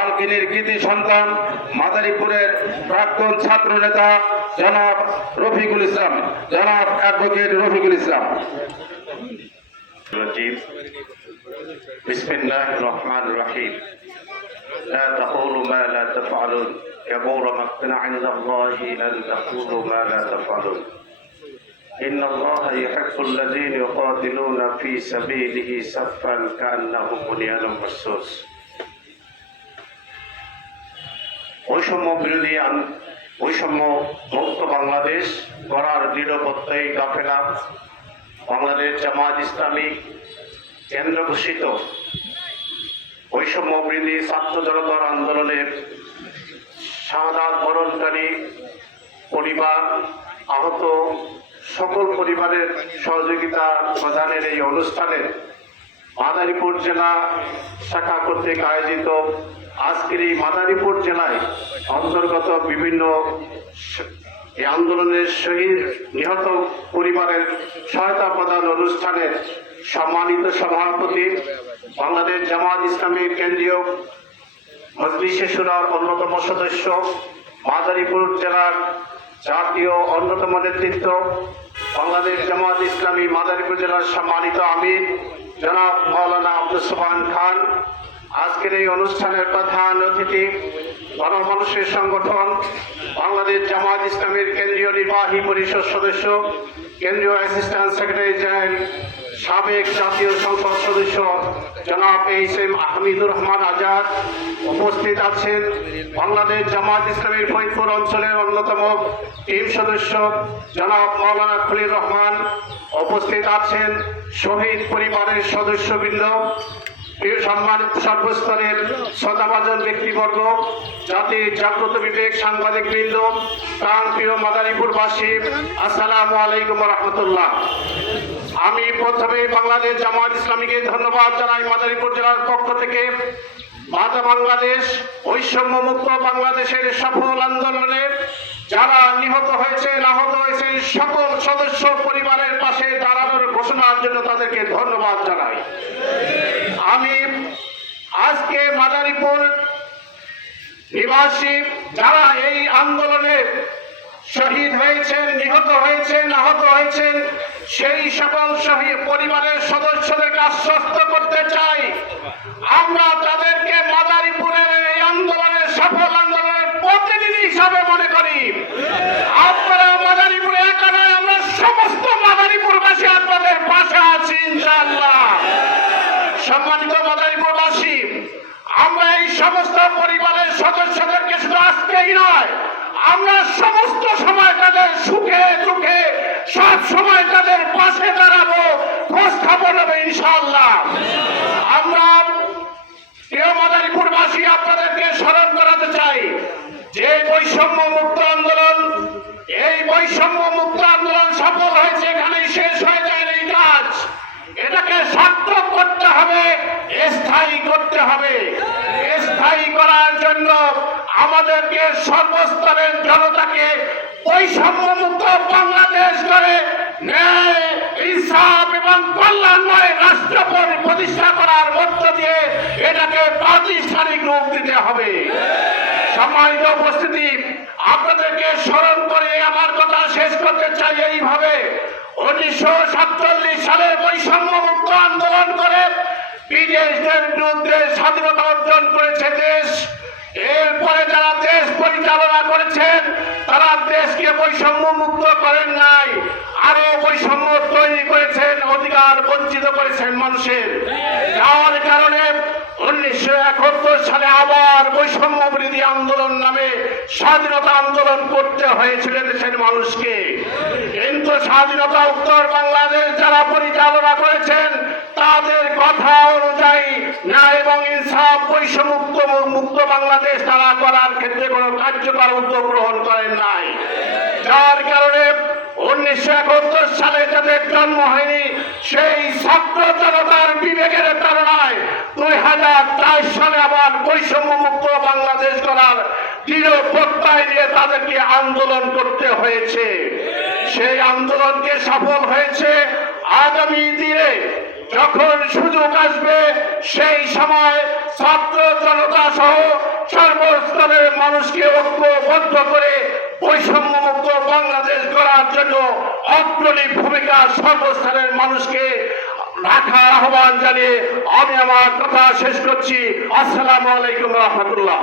কালকিনির কৃতি সন্তান মাদারীপুরের প্রাক্তন ছাত্র নেতা জনাব রফিকুল ইসলাম জনাব অ্যাডভোকেট রফিকুল ইসলাম الرجيم بسم الله الرحمن الرحيم لا تقولوا ما لا تفعلون كبر مقتا عند الله أن تقولوا ما لا تفعلون إن الله يحب الذين يقاتلون في سبيله صفا كأنهم بنيان مرصوص বৈষম্য বিরোধী বৈষম্য মুক্ত বাংলাদেশ গড়ার দৃঢ় প্রত্যয়ী কাফেলা। বাংলাদেশ জামাত ইসলামী কেন্দ্র ঘোষিত। বৈষম্য বৃদ্ধি ছাত্র জনতার আন্দোলনের শাহাদ বরণকারী পরিবার আহত সকল পরিবারের সহযোগিতা প্রদানের এই অনুষ্ঠানে মাদারীপুর জেলা শাখা কর্তৃক আয়োজিত আজকের এই মাদারীপুর জেলায় অন্তর্গত বিভিন্ন এই আন্দোলনের শহীদ নিহত পরিবারের সহায়তা প্রদান অনুষ্ঠানের সম্মানিত সভাপতি বাংলাদেশ জামাত ইসলামীর কেন্দ্রীয় মজলিসে সুরার অন্যতম সদস্য মাদারীপুর জেলার জাতীয় অন্যতম নেতৃত্ব বাংলাদেশ জামাত ইসলামী মাদারীপুর জেলার সম্মানিত আমির, জনাব মৌলানা আব্দুল সোহান খান। আজকের এই অনুষ্ঠানের প্রধান অতিথি গণমানুষের সংগঠন, বাংলাদেশ জামাত ইসলামের কেন্দ্রীয় নির্বাহী পরিষদ সদস্য কেন্দ্রীয় অ্যাসিস্ট্যান্ট সেক্রেটারি জেনারেল, সাবেক জাতীয় সংসদ সদস্য জনাব এইচ এম হামিদুর রহমান আজাদ উপস্থিত আছেন। বাংলাদেশ জামাত ইসলামের ফরিদপুর অঞ্চলের অন্যতম টিম সদস্য জনাব মৌলানা খলিল রহমান উপস্থিত আছেন। শহীদ পরিবারের সদস্যবৃন্দ প্রিয় সম্মানিত সর্বস্তরের শ্রদ্ধাভাজন ব্যক্তিবর্গ জাতির জাগ্রত বিবেক সাংবাদিক বৃন্দ, প্রাণ প্রিয় মাদারীপুরবাসী, আসসালামু আলাইকুম রহমতুল্লাহ আমি প্রথমে বাংলাদেশ জামাত ইসলামীকে ধন্যবাদ জানাই মাদারীপুর জেলার পক্ষ থেকে। মাতা বাংলাদেশ বৈষম্য মুক্ত বাংলাদেশের সফল আন্দোলনে যারা নিহত হয়েছে আহত হয়েছে সকল সদস্য পরিবারের পাশে দাঁড়ানোর ঘোষণার জন্য তাদেরকে ধন্যবাদ জানাই। আমি আজকে মাদারীপুর নিবাসী যারা এই আন্দোলনে শহীদ হয়েছেন, নিহত হয়েছেন, আহত হয়েছেন, সেই সকল শহীদ পরিবারের সদস্যদেরকে আশ্বস্ত করতে চাই। আমরা তাদেরকে মাদারীপুরের এই আন্দোলনের সফল আন্দোলনের প্রতিনিধি হিসাবে মনে করি আপনারা মাদারীপুরে একা নয় আমরা সমস্ত মাদারীপুরবাসী আপনাদের পাশে আছি ইনশাআল্লাহ সম্মানিত মাদারীপুরবাসী আমরা এই সমস্ত পরিবারের সদস্যদেরকে শুধু আজকেই নয়, আমরা সমস্ত সময় তাদের সুখে দুঃখে সব সময় তাদের পাশে দাঁড়াবো, খোঁজ খবর নেব ইনশাআল্লাহ। আমরা প্রিয় মাদারীপুরবাসী, আপনাদেরকে স্মরণ করাতে চাই যে বৈষম্য মুক্ত আন্দোলন, এই বৈষম্য মুক্ত আন্দোলন সফল হয়েছে, এখানেই শেষ হয়ে যায় এই কাজ। এটাকে সার্থক করতে হবে, স্থায়ী করতে হবে স্থায়ী করার জন্য আমাদেরকে সর্বস্তরের জনতাকে বৈষম্য মুক্ত বাংলাদেশ করে ন্যায় এবং কল্যাণময় রাষ্ট্র প্রতিষ্ঠা করার মধ্য দিয়ে এটাকে প্রাতিষ্ঠানিক রূপ দিতে হবে। সম্মানিত উপস্থিতি, আপনাদেরকে স্মরণ করে আমার কথা শেষ করতে চাই এইভাবে। উনিশশো সাতচল্লিশ সালের বৈষম্য মুক্ত আন্দোলন করে বিদেশদের বিরুদ্ধে স্বাধীনতা অর্জন করেছে দেশ। এরপরে যারা দেশ পরিচালনা করেছেন, তারা দেশকে বৈষম্য মুক্ত করেন নাই, আরও বৈষম্য তৈরি করেছেন, অধিকার বঞ্চিত করেছেন মানুষের। যার কারণে উনিশশো একাত্তর সালে আবার বৈষম্য বিরোধী আন্দোলন নামে স্বাধীনতা আন্দোলন করতে হয়েছিল দেশের মানুষকে। কিন্তু স্বাধীনতা উত্তর বাংলাদেশ যারা পরিচালনা করেছেন, তাদের কথা অনুযায়ী ন্যায় বৈষমুক্ত মুক্ত বাংলাদেশ তারা করার ক্ষেত্রে কার্যকর উদ্যোগ গ্রহণ করেন নাই। যার কারণে উনিশশো একাত্তর সালে যাদের জন্ম হয়নি, সেই ছাত্র জনতার বিবেকের দুই হাজার সালে আবার বৈষম্য মুক্ত বাংলাদেশ করার দৃঢ় প্রত্যয় তাদেরকে আন্দোলন করতে হয়েছে। সেই আন্দোলনকে সফল হয়েছে আগামী দিনে যখন সুযোগ আসবে সেই সময় ছাত্র জনতা সহ সর্বস্তরের মানুষকে ঐক্যবদ্ধ করে বৈষম্যমুক্ত বাংলাদেশ করার জন্য অগ্রণী ভূমিকা সর্বস্তরের মানুষকে রাখার আহ্বান জানিয়ে আমি আমার কথা শেষ করছি। আসসালামু আলাইকুম রহমতুল্লাহ।